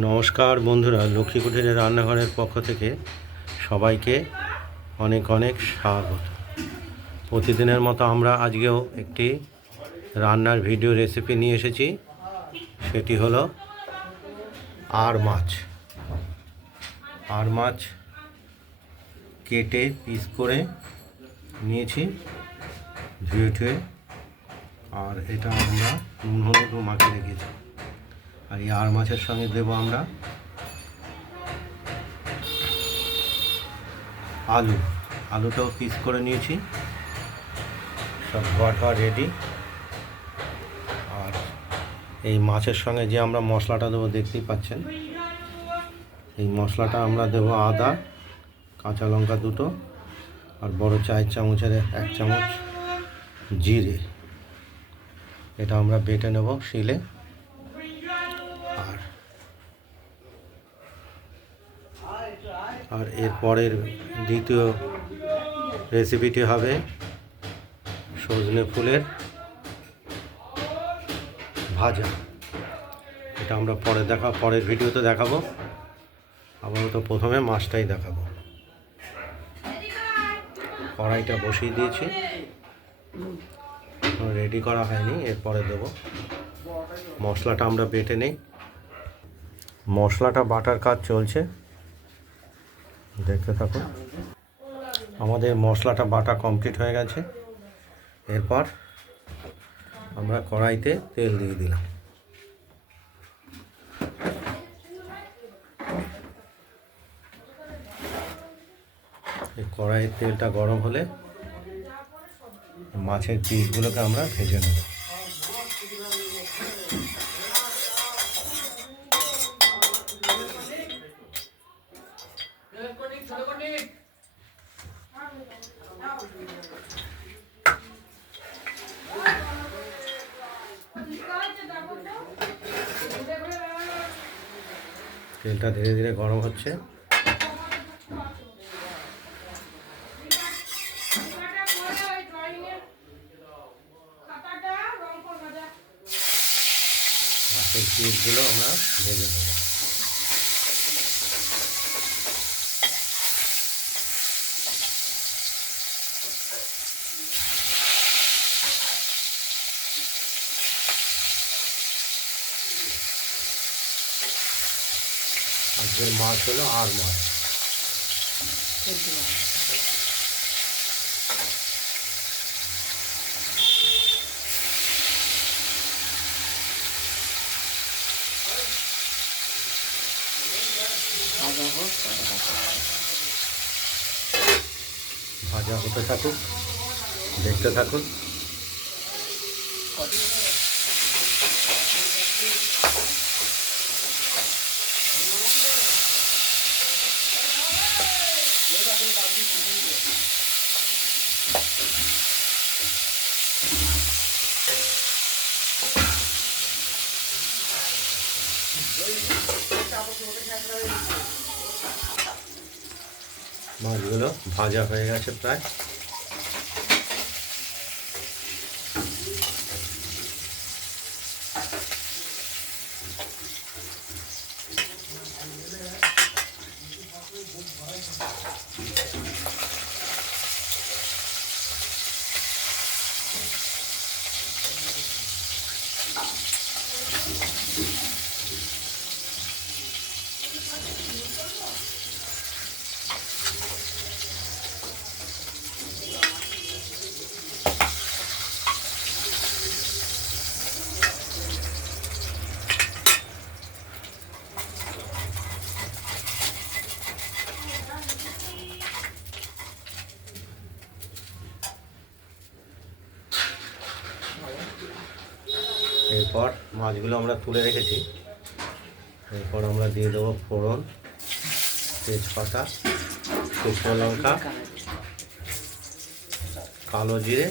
নমস্কার বন্ধুরা, লক্ষ্মী কুটিরের রান্নাঘরের পক্ষ থেকে সবাইকে অনেক অনেক স্বাগত। প্রতিদিনের মতো আমরা আজকেও একটি রান্নার ভিডিও রেসিপি নিয়ে এসেছি। সেটি হলো আর মাছ কেটে পিস করে নিয়েছি ধুয়ে আর এটা আমরা নুন হলুদ মাখিয়ে রেখেছি। আর এই আর মাছের সঙ্গে দেবো আমরা আলুটাও পিস করে নিয়েছি, সব ধোয়া রেডি। আর এই মাছের সঙ্গে যে আমরা মশলাটা দেবো দেখতেই পাচ্ছেন। এই মশলাটা আমরা দেবো আদা, কাঁচা লঙ্কা দুটো, আর বড় চায়ের চামচের 1 চামচ জিরে। এটা আমরা বেটে নেব শিলে। আর এরপরের দ্বিতীয় রেসিপিটি হবে সজনে ফুলের ভাজা। এটা আমরা পরের ভিডিওতে দেখাবো। আপাতত প্রথমে মাছটাই দেখাবো। কড়াইটা বসিয়ে দিয়েছি, রেডি করা হয়নি, এরপরে দেবো মশলাটা। আমরা বেটে নেই, মশলাটা বাটার কাজ চলছে, দেখতে থাকুন। আমাদের মশলাটা বাটা কমপ্লিট হয়ে গেছে। এরপর আমরা কড়াইতে তেল দিয়ে দিলাম। এই কড়াইয়ের তেলটা গরম হলে মাছের পিসগুলোকে আমরা ভেজে নেব। তেলটা ধীরে ধীরে গরম হচ্ছে। মাছের পিসগুলো আমরা ভেজে নেব। আজকের মাছ হলো আর মাছ। ভাজা হতে থাকুক, দেখতে থাকুন। মাছগুলো ভাজা হয়ে গেছে প্রায়। এরপর মাছগুলো আমরা তুলে রেখেছি। এরপর আমরা দিয়ে দেবো ফোড়ন, তেজপাতা, শুকনো লঙ্কা, কালো জিরে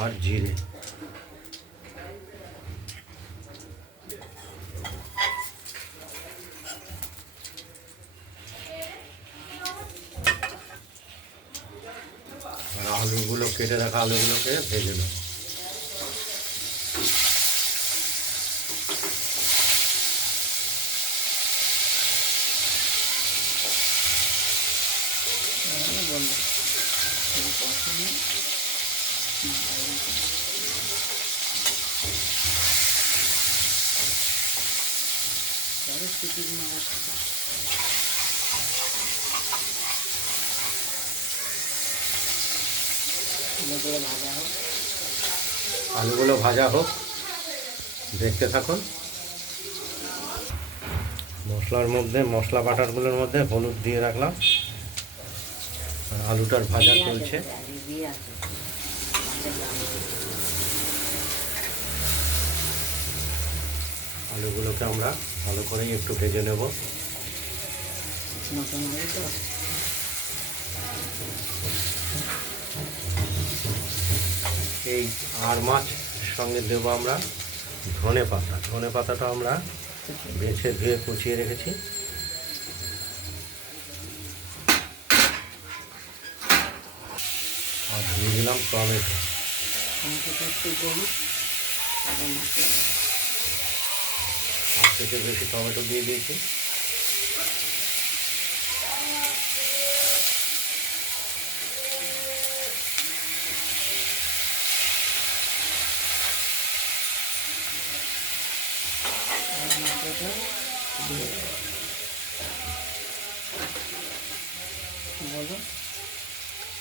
আর জিরে। আর আলুগুলো কেটে রাখা আলুগুলোকে ভেজে নেব। আলুগুলো ভাজা হোক, দেখতে থাকুন। মশলার মধ্যে, মশলা বাটারগুলোর মধ্যে হলুদ দিয়ে রাখলাম, আর আলুটার ভাজা চলছে। আলুগুলোকে আমরা ভালো করেই একটু ভেজে নেব। এই আর মাছ সঙ্গে দেবো আমরা ধনে পাতা। ধনে পাতাটা আমরা বেছে ধুয়ে কুচিয়ে রেখেছি। আর দিয়ে দিলাম টমেটো। আর থেকে বেশি টমেটো দিয়ে দিয়েছি।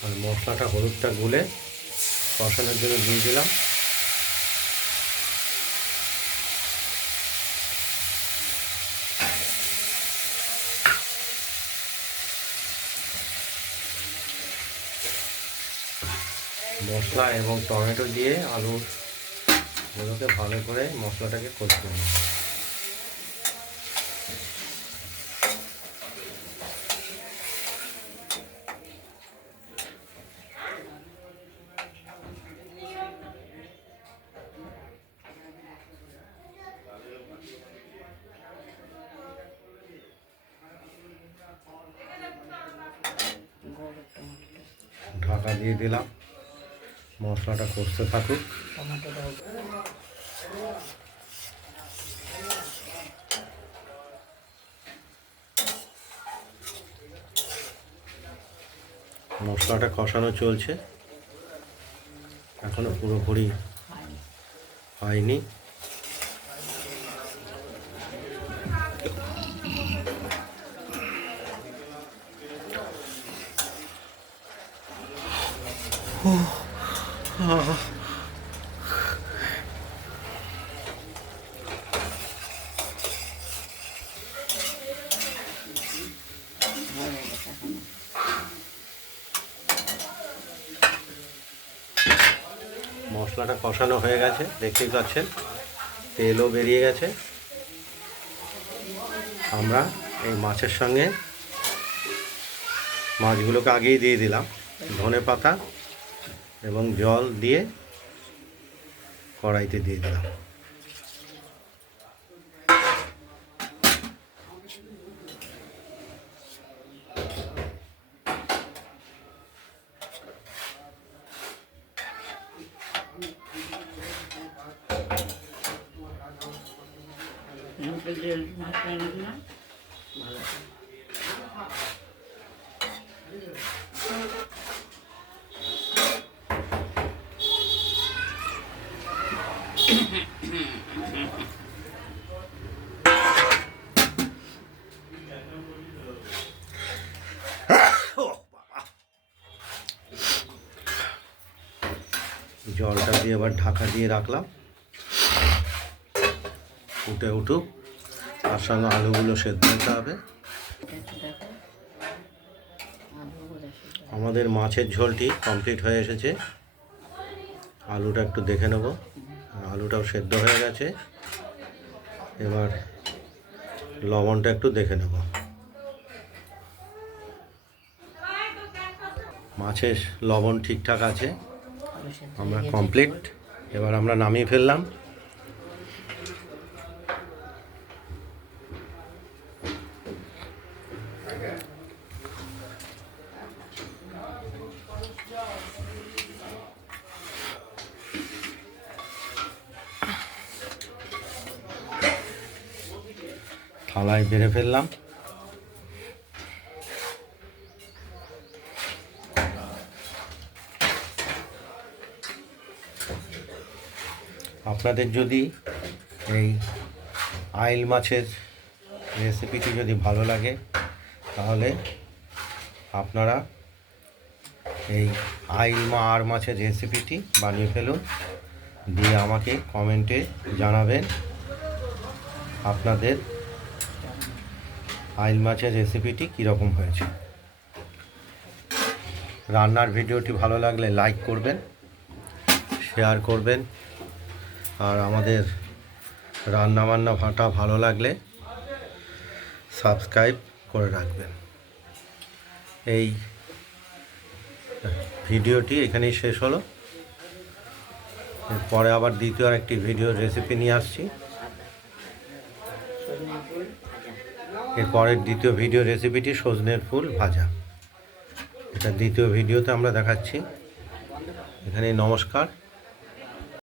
আর মশলাটা, হলুদটা গুলে কষানোর জন্য দিয়ে দিলাম। মশলা এবং টমেটো দিয়ে আলুগুলোকে ভালো করে মশলাটাকে কষিয়ে নেব। ঢাকা দিয়ে দিলাম, মশলাটা কষতে থাকুক। মশলাটা কষানো চলছে, এখনো পুরোপুরি হয়নি। মশলাটা কষানো হয়ে গেছে, দেখতেই পাচ্ছেন তেলও বেরিয়ে গেছে। আমরা এই মাছের সঙ্গে মাছগুলোকে আগেই দিয়ে দিলাম ধনে পাতা এবং জল দিয়ে কড়াইতে দিয়ে দিলাম। জলটা দিয়ে আবার ঢাকা দিয়ে রাখলাম, ফুটে উঠুক। তার সঙ্গে আলুগুলো সেদ্ধ হতে হবে। আমাদের মাছের ঝোলটি কমপ্লিট হয়ে এসেছে। আলুটা একটু দেখে নেব, আলুটাও সেদ্ধ হয়ে গেছে। এবার লবণটা একটু দেখে নেব। মাছের লবণ ঠিকঠাক আছে, আমরা কমপ্লিট। এবার আমরা নামিয়ে ফেললাম। থালায় বেড়ে ফেললাম। আপনাদের যদি এই আইল মাছের রেসিপিটি যদি ভালো লাগে তাহলে আপনারা এই আর মাছের রেসিপিটি বানিয়ে ফেলুন, দিয়ে আমাকে কমেন্টে জানাবেন আপনাদের মাছের রেসিপিটি কীরকম হয়েছে। রান্নার ভিডিওটি ভালো লাগলে লাইক করবেন, শেয়ার করবেন, আর আমাদের রান্নাবান্না ভাটা ভালো লাগলে সাবস্ক্রাইব করে রাখবেন। এই ভিডিওটি এখানেই শেষ হলো। এরপরে আবার দ্বিতীয় আরেকটি ভিডিও রেসিপি নিয়ে আসছি। এরপরের দ্বিতীয় ভিডিও রেসিপিটি সজনের ফুল ভাজা। এটা দ্বিতীয় ভিডিওতে আমরা দেখাচ্ছি। এখানে নমস্কার।